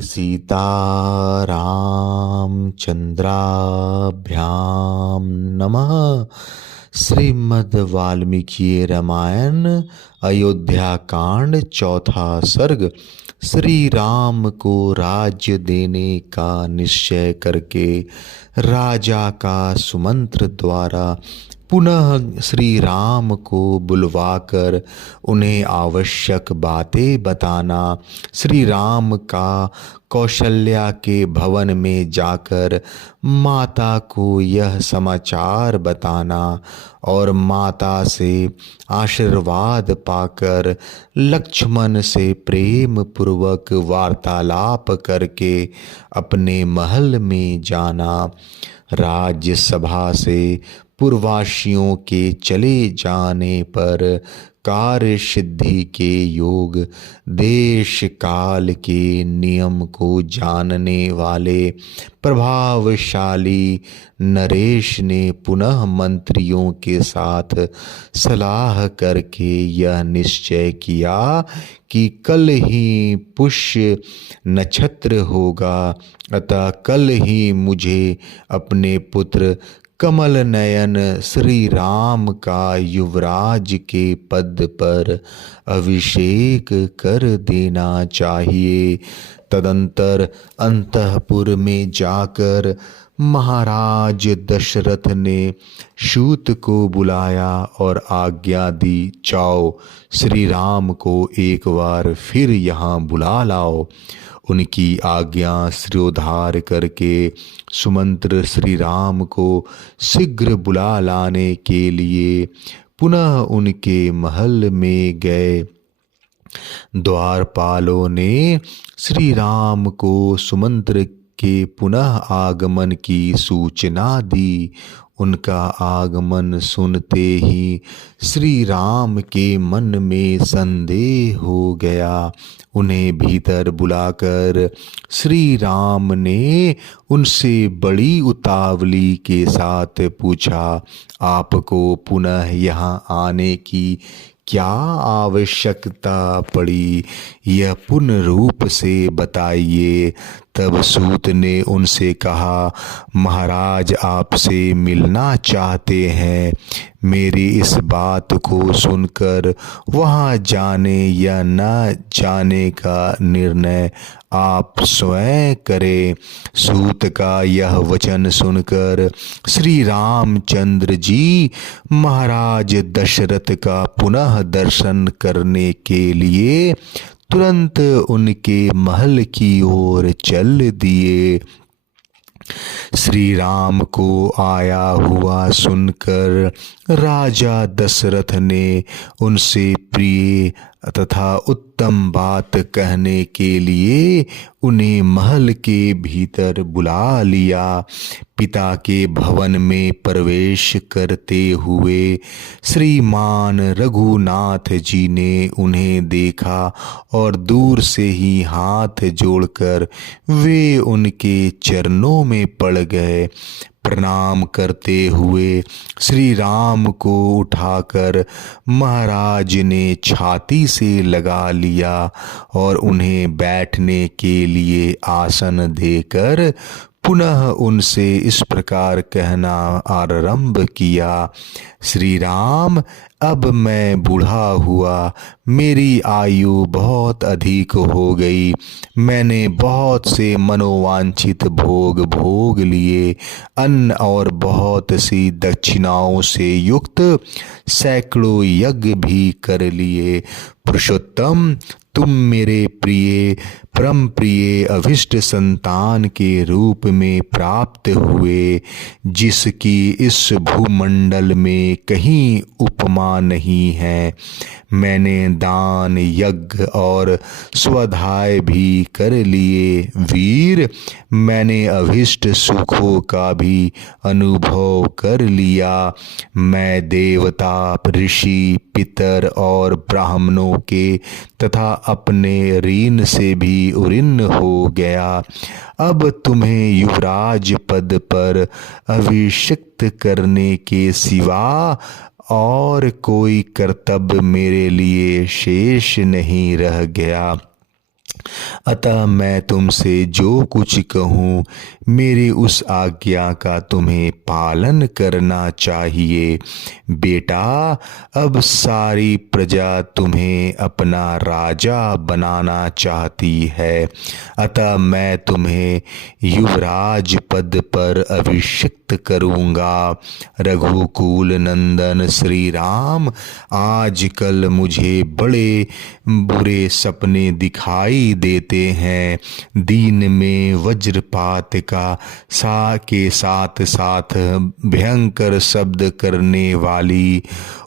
सीतारामचन्द्राभ्यां नमः। श्रीमद् वाल्मीकि रामायण अयोध्या कांड चौथा सर्ग। श्री राम को राज्य देने का निश्चय करके राजा का सुमंत्र द्वारा पुनः श्री राम को बुलवाकर उन्हें आवश्यक बातें बताना, श्री राम का कौशल्या के भवन में जाकर माता को यह समाचार बताना और माता से आशीर्वाद पाकर लक्ष्मण से प्रेम पूर्वक वार्तालाप करके अपने महल में जाना। राज्यसभा से पूर्ववासियों के चले जाने पर कार्य सिद्धि के योग, देश काल के नियम को जानने वाले प्रभावशाली नरेश ने पुनः मंत्रियों के साथ सलाह करके यह निश्चय किया कि कल ही पुष्य नक्षत्र होगा, अतः कल ही मुझे अपने पुत्र कमल नयन श्री राम का युवराज के पद पर अभिषेक कर देना चाहिए। तदंतर अंतःपुर में जाकर महाराज दशरथ ने सूत को बुलाया और आज्ञा दी, जाओ श्री राम को एक बार फिर यहाँ बुला लाओ। उनकी आज्ञा शिरोधार्य करके सुमंत्र श्री राम को शीघ्र बुला लाने के लिए पुनः उनके महल में गए। द्वारपालों ने श्री राम को सुमंत्र के पुनः आगमन की सूचना दी। उनका आगमन सुनते ही श्री राम के मन में संदेह हो गया। उन्हें भीतर बुलाकर श्री राम ने उनसे बड़ी उतावली के साथ पूछा, आपको पुनः यहाँ आने की क्या आवश्यकता पड़ी, यह पूर्ण रूप से बताइए। तब सूत ने उनसे कहा, महाराज आपसे मिलना चाहते हैं। मेरी इस बात को सुनकर वहाँ जाने या न जाने का निर्णय आप स्वयं करें। सूत का यह वचन सुनकर श्री रामचंद्र जी महाराज दशरथ का पुनः दर्शन करने के लिए तुरंत उनके महल की ओर चल दिए। श्री राम को आया हुआ सुनकर राजा दशरथ ने उनसे प्रिय तथा उत्तम बात कहने के लिए उन्हें महल के भीतर बुला लिया। पिता के भवन में प्रवेश करते हुए श्रीमान रघुनाथ जी ने उन्हें देखा और दूर से ही हाथ जोड़कर वे उनके चरणों में पड़ गए। प्रणाम करते हुए श्री राम को उठाकर महाराज ने छाती से लगा लिया और उन्हें बैठने के लिए आसन देकर पुनः उनसे इस प्रकार कहना आरंभ किया, श्री राम, अब मैं बूढ़ा हुआ, मेरी आयु बहुत अधिक हो गई। मैंने बहुत से मनोवांछित भोग भोग लिए, अन्न और बहुत सी दक्षिणाओं से युक्त सैकड़ों यज्ञ भी कर लिए। पुरुषोत्तम, तुम मेरे प्रिय परम प्रिय अभिष्ट संतान के रूप में प्राप्त हुए, जिसकी इस भूमंडल में कहीं उपमा नहीं है। मैंने दान यज्ञ और स्वाध्याय भी कर लिए। वीर, मैंने अभिष्ट सुखों का भी अनुभव कर लिया। मैं देवता, ऋषि, पितर और ब्राह्मणों के तथा अपने ऋण से भी उऋण हो गया। अब तुम्हें युवराज पद पर अभिषिक्त करने के सिवा और कोई कर्तव्य मेरे लिए शेष नहीं रह गया। अतः मैं तुमसे जो कुछ कहूँ मेरी उस आज्ञा का तुम्हें पालन करना चाहिए। बेटा, अब सारी प्रजा तुम्हें अपना राजा बनाना चाहती है, अतः मैं तुम्हें युवराज पद पर अभिषिक्त करूँगा। रघुकुल नंदन श्री राम, आजकल मुझे बड़े बुरे सपने दिखाई देते हैं। दिन में वज्रपात का के साथ साथ भयंकर शब्द करने वाली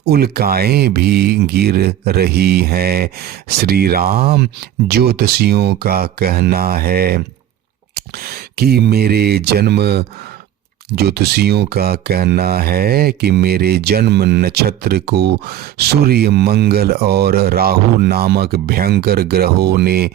उल्काएं भी गिर रही हैं। श्री राम, ज्योतिषियों का कहना है कि मेरे जन्म नक्षत्र को सूर्य, मंगल और राहु नामक भयंकर ग्रहों ने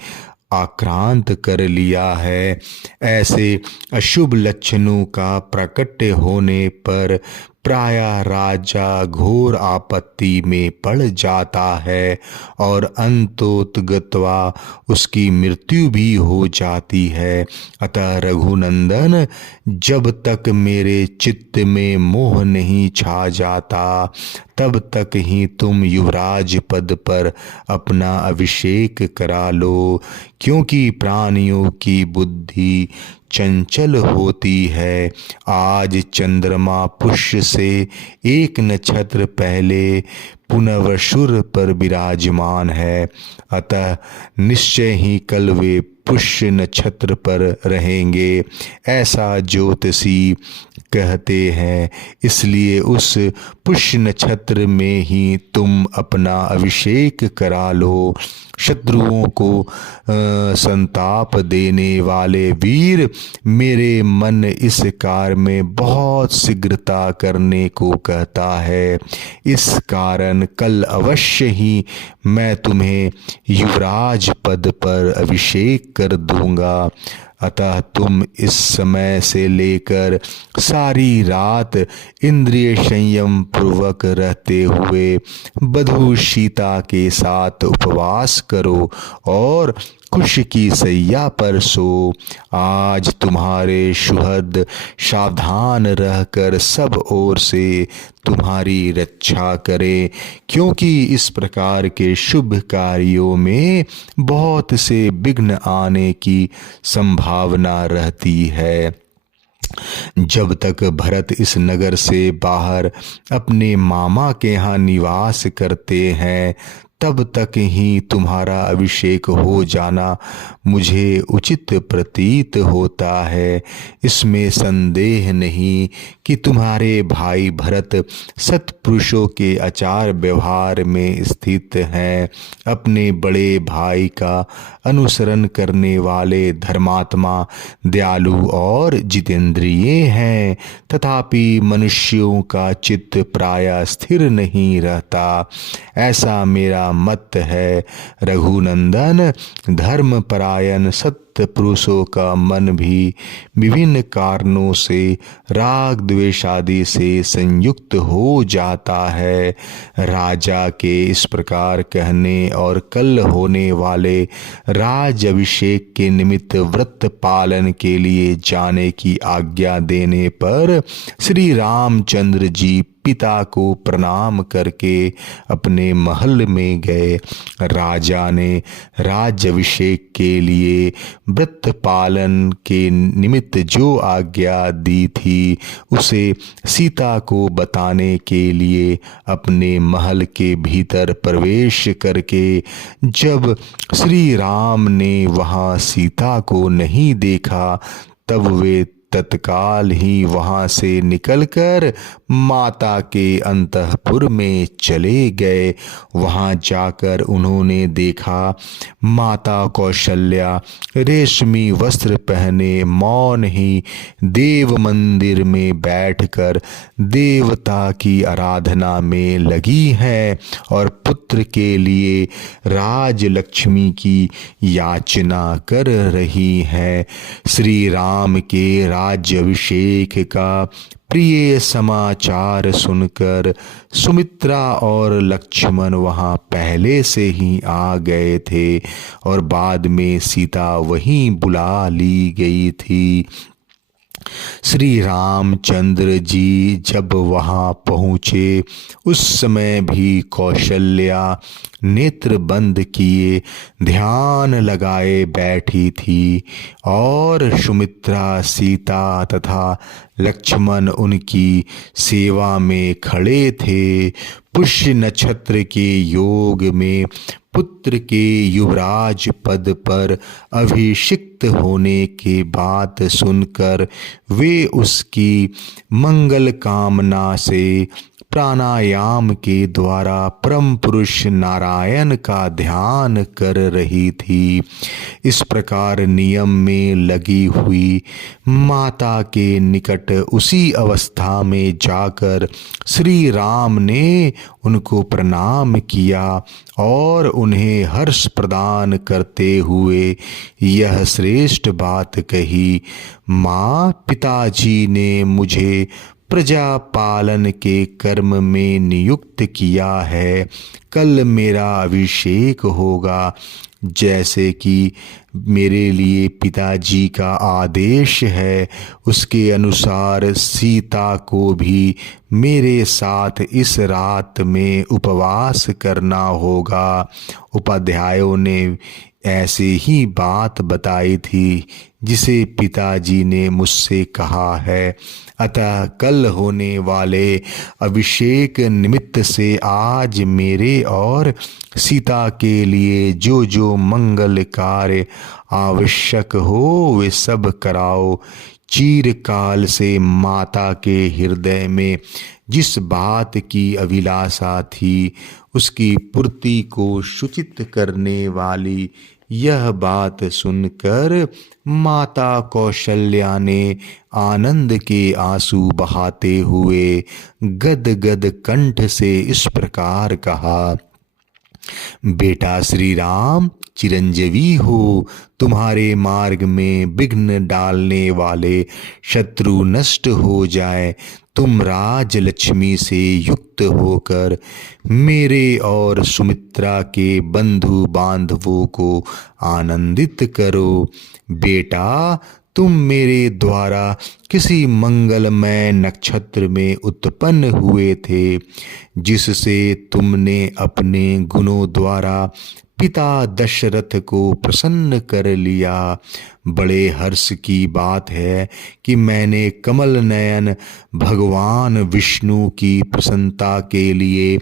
आक्रांत कर लिया है। ऐसे अशुभ लक्षणों का प्रकट होने पर प्रायः राजा घोर आपत्ति में पड़ जाता है और अंतोतगत्वा उसकी मृत्यु भी हो जाती है। अतः रघुनंदन, जब तक मेरे चित्त में मोह नहीं छा जाता तब तक ही तुम युवराज पद पर अपना अभिषेक करा लो, क्योंकि प्राणियों की बुद्धि चंचल होती है। आज चंद्रमा पुष्य से एक नक्षत्र पहले पुनर्वसुर पर विराजमान है, अतः निश्चय ही कल वे पुष्य नक्षत्र पर रहेंगे, ऐसा ज्योतिषी कहते हैं। इसलिए उस पुष्य नक्षत्र में ही तुम अपना अभिषेक करा लो। शत्रुओं को संताप देने वाले वीर, मेरे मन इस कार्य में बहुत शीघ्रता करने को कहता है। इस कारण कल अवश्य ही मैं तुम्हें युवराज पद पर अभिषेक कर दूंगा। अतः तुम इस समय से लेकर सारी रात इंद्रिय संयम पूर्वक रहते हुए वधू सीता के साथ उपवास करो और कुश की सैया पर सो। आज तुम्हारे सुहृद सावधान रहकर सब ओर से तुम्हारी रक्षा करे, क्योंकि इस प्रकार के शुभ कार्यों में बहुत से विघ्न आने की संभावना रहती है। जब तक भरत इस नगर से बाहर अपने मामा के यहाँ निवास करते हैं तब तक ही तुम्हारा अभिषेक हो जाना मुझे उचित प्रतीत होता है। इसमें संदेह नहीं कि तुम्हारे भाई भरत सत्पुरुषों के आचार व्यवहार में स्थित हैं, अपने बड़े भाई का अनुसरण करने वाले धर्मात्मा, दयालु और जितेंद्रिय हैं। तथापि मनुष्यों का चित्त प्रायः स्थिर नहीं रहता, ऐसा मेरा मत है। रघुनंदन, धर्मपरायण सत्य पुरुषों का मन भी विभिन्न कारणों से राग द्वेष आदि से संयुक्त हो जाता है। राजा के इस प्रकार कहने और कल होने वाले राज अभिषेक के निमित्त व्रत पालन के लिए जाने की आज्ञा देने पर श्री रामचंद्र जी पिता को प्रणाम करके अपने महल में गए। राजा ने राज्याभिषेक के लिए व्रत पालन के निमित्त जो आज्ञा दी थी उसे सीता को बताने के लिए अपने महल के भीतर प्रवेश करके जब श्री राम ने वहां सीता को नहीं देखा तब वे तत्काल ही वहां से निकलकर माता के अंतःपुर में चले गए। वहां जाकर उन्होंने देखा माता कौशल्या रेशमी वस्त्र पहने मौन ही देव मंदिर में बैठकर देवता की आराधना में लगी है और पुत्र के लिए राजलक्ष्मी की याचना कर रही हैं। श्री राम के राज्याभिषेक का प्रिय समाचार सुनकर सुमित्रा और लक्ष्मण वहाँ पहले से ही आ गए थे और बाद में सीता वहीं बुला ली गई थी। श्री रामचंद्र जी जब वहाँ पहुँचे उस समय भी कौशल्या नेत्र बंद किए ध्यान लगाए बैठी थी और सुमित्रा, सीता तथा लक्ष्मण उनकी सेवा में खड़े थे। पुष्य नक्षत्र के योग में पुत्र के युवराज पद पर अभिषिक्त होने के बात सुनकर वे उसकी मंगल कामना से प्राणायाम के द्वारा परम पुरुष नारायण का ध्यान कर रही थी। इस प्रकार नियम में लगी हुई माता के निकट उसी अवस्था में जाकर श्री राम ने उनको प्रणाम किया और उन्हें हर्ष प्रदान करते हुए यह श्रेष्ठ बात कही, माँ, पिताजी ने मुझे प्रजा पालन के कर्म में नियुक्त किया है। कल मेरा अभिषेक होगा। जैसे कि मेरे लिए पिताजी का आदेश है उसके अनुसार सीता को भी मेरे साथ इस रात में उपवास करना होगा। उपाध्यायों ने ऐसे ही बात बताई थी जिसे पिताजी ने मुझसे कहा है। अतः कल होने वाले अभिषेक निमित्त से आज मेरे और सीता के लिए जो जो मंगल कार्य आवश्यक हो वे सब कराओ। चिरकाल से माता के हृदय में जिस बात की अभिलाषा थी उसकी पूर्ति को सूचित करने वाली यह बात सुनकर माता कौशल्या ने आनंद के आंसू बहाते हुए गदगद कंठ से इस प्रकार कहा, बेटा श्री राम, चिरंजीवी हो। तुम्हारे मार्ग में विघ्न डालने वाले शत्रु नष्ट हो जाए। तुम राजलक्ष्मी से युक्त होकर मेरे और सुमित्रा के बंधु बांधवों को आनंदित करो। बेटा, तुम मेरे द्वारा किसी मंगलमय नक्षत्र में उत्पन्न हुए थे जिससे तुमने अपने गुणों द्वारा पिता दशरथ को प्रसन्न कर लिया। बड़े हर्ष की बात है कि मैंने कमल नयन भगवान विष्णु की प्रसन्नता के लिए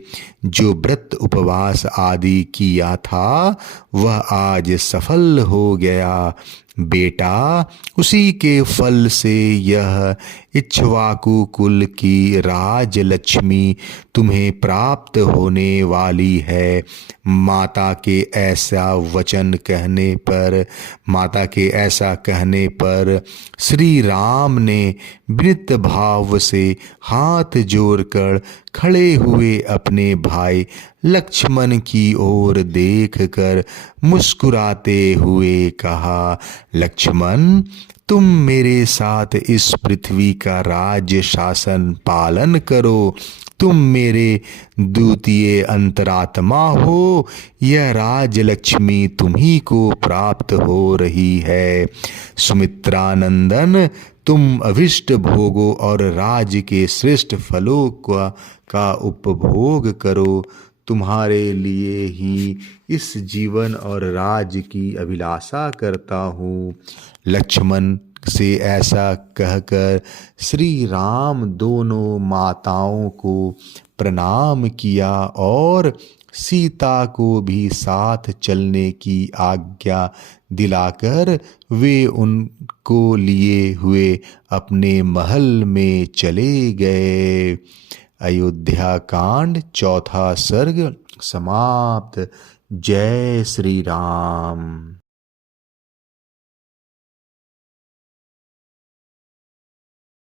जो व्रत उपवास आदि किया था वह आज सफल हो गया। बेटा, उसी के फल से यह इक्ष्वाकु कुल की राजलक्ष्मी तुम्हें प्राप्त होने वाली है। माता के ऐसा कहने पर श्री राम ने विनीत भाव से हाथ जोड़कर खड़े हुए अपने भाई लक्ष्मण की ओर देखकर मुस्कुराते हुए कहा, लक्ष्मण, तुम मेरे साथ इस पृथ्वी का राज्य शासन पालन करो। तुम मेरे द्वितीय अंतरात्मा हो। यह राजलक्ष्मी तुम्ही को प्राप्त हो रही है। सुमित्रानंदन, तुम अभिष्ट भोगों और राज्य के श्रेष्ठ फलों का उपभोग करो। तुम्हारे लिए ही इस जीवन और राज्य की अभिलाषा करता हूँ। लक्ष्मण से ऐसा कहकर श्री राम दोनों माताओं को प्रणाम किया और सीता को भी साथ चलने की आज्ञा दिलाकर वे उनको लिए हुए अपने महल में चले गए। अयोध्या कांड चौथा सर्ग समाप्त। जय श्री राम।